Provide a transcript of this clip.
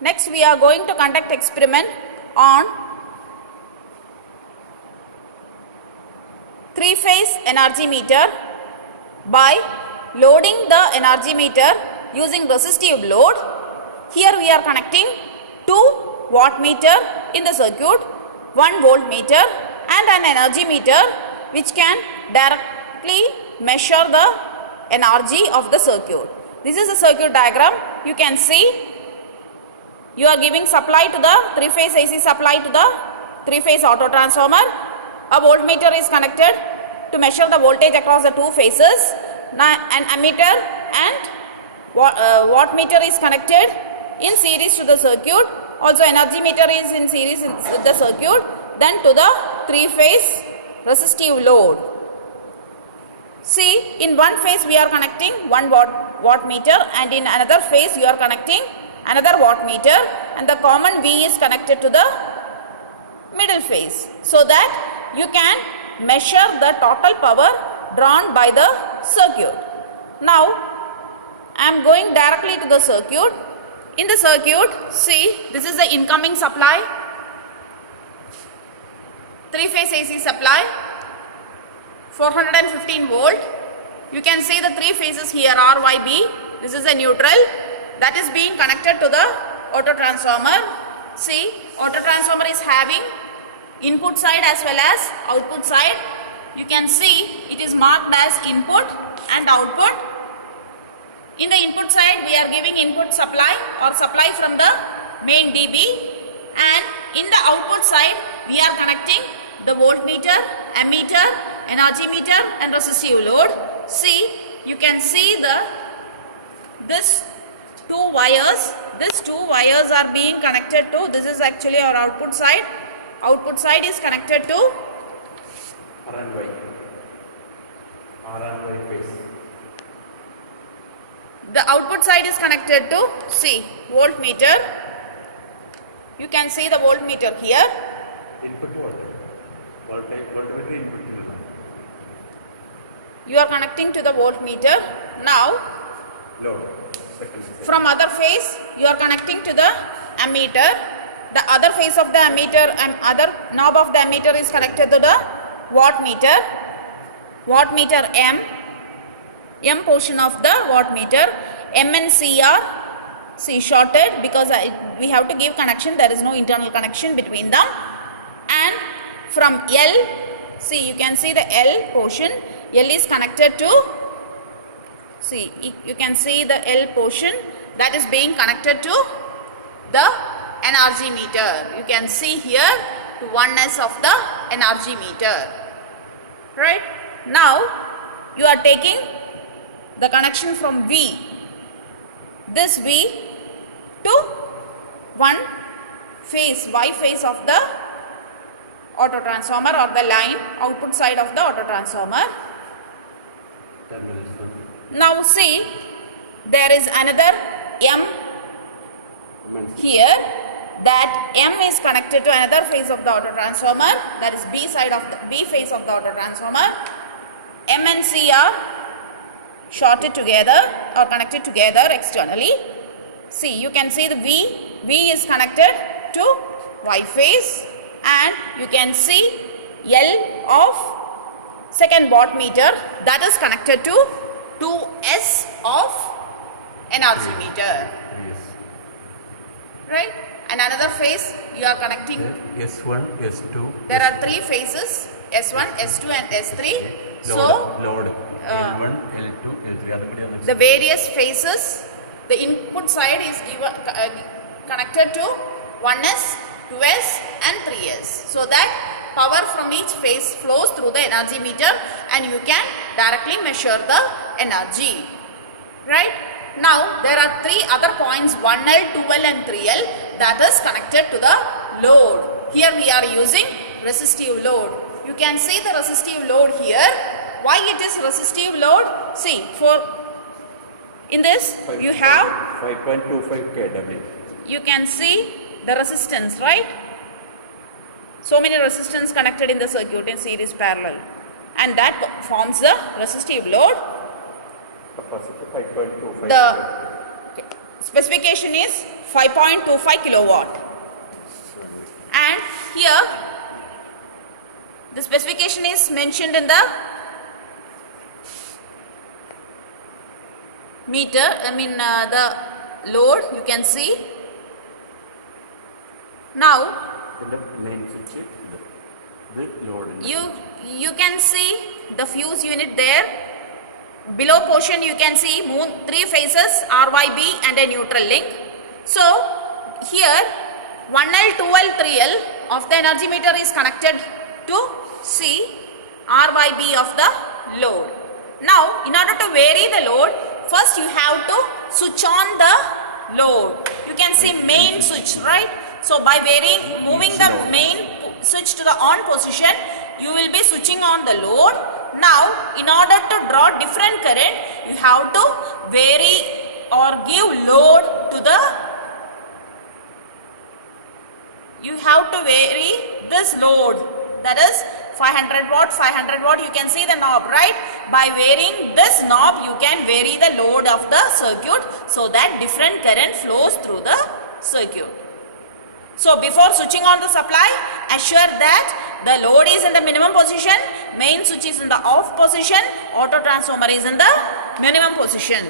Next we are going to conduct experiment on three-phase energy meter by loading the energy meter using resistive load. Here we are connecting 2 wattmeter in the circuit, 1 voltmeter and an energy meter which can directly measure the energy of the circuit. This is the circuit diagram. You can see you are giving supply to the three-phase AC supply to the three-phase auto transformer. A voltmeter is connected to measure the voltage across the two phases. An ammeter and wattmeter is connected in series to the circuit. Also energy meter is in series with the circuit. Then to the three-phase resistive load. See, in one phase we are connecting 1 wattmeter and in another phase you are connecting another wattmeter, and the common V is connected to the middle phase so that you can measure the total power drawn by the circuit. Now I am going directly to the circuit. In the circuit, see, this is the incoming supply, three-phase AC supply, 415 volt. You can see the three phases here, R, Y, B. This is a neutral that is being connected to the auto transformer. See, auto transformer is having input side as well as output side. You can see it is marked as input and output. In the input side we are giving input supply or supply from the main DB, and in the output side we are connecting the voltmeter, ammeter, energy meter and resistive load. See, you can see this two wires. These two wires are being connected to, this is actually our output side. Output side is connected to R and Y phase. The output side is connected to, see, voltmeter. You can see the voltmeter here. Input voltmeter input. You are connecting to the voltmeter. Now Load. Second phase. from other phase you are connecting to the ammeter. The other phase of the ammeter and other knob of the ammeter is connected to the wattmeter. Wattmeter M portion of the wattmeter. M and C are shorted because we have to give connection. There is no internal connection between them. And from L, see, you can see the L portion. L is connected to, see, you can see the L portion that is being connected to the energy meter. You can see here to oneness of the energy meter. Right? Now you are taking the connection from V, this V to one phase, Y phase of the auto transformer or the line, output side of the auto transformer. Now see, there is another M here, that M is connected to another phase of the auto transformer, that is B phase of the auto transformer. M and C are shorted together or connected together externally. See, you can see the V is connected to Y phase, and you can see L of second wattmeter that is connected to 2S of energy meter. Yes. Right? And another phase you are connecting. S1, S2. There are three phases, S1, S2 and S3. Load L1, L2, L3. The various phases, the input side is connected to 1S, 2S and 3S. So that power from each phase flows through the energy meter and you can directly measure the energy. Right? Now there are three other points, 1L, 2L and 3L, that is connected to the load. Here we are using resistive load. You can see the resistive load here. Why it is resistive load? See, in this you have 5.25 kW. You can see the resistance, right? So many resistance connected in the circuit in series parallel, and that forms the resistive load. Capacity 5.25. specification is 5.25 kilowatt. And here the specification is mentioned in the meter, the load you can see. Now the main switch the load. you can see the fuse unit there. Below portion you can see three phases, RYB and a neutral link. So here 1L, 2L, 3L of the energy meter is connected to C RYB of the load. Now in order to vary the load, first you have to switch on the load. You can see main switch, right? So by moving the main switch to the on position, you will be switching on the load. Now in order to draw different current, you have to vary or give load to vary this load, that is 500 watt, 500 watt. You can see the knob, right? By varying this knob, you can vary the load of the circuit so that different current flows through the circuit. So before switching on the supply, assure that the load is in the minimum position, main switch is in the off position, auto transformer is in the minimum position.